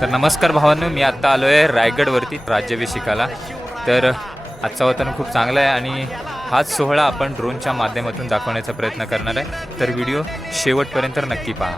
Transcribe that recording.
तर नमस्कार भावांनो, मी आत्ता आलो आहे रायगडवरती राज्याभिषेकाला. तर आजचा वातावरण खूप चांगला आहे आणि हाच सोहळा आपण ड्रोनच्या माध्यमातून दाखवण्याचा प्रयत्न करणार आहे. तर व्हिडिओ शेवटपर्यंत नक्की पहा.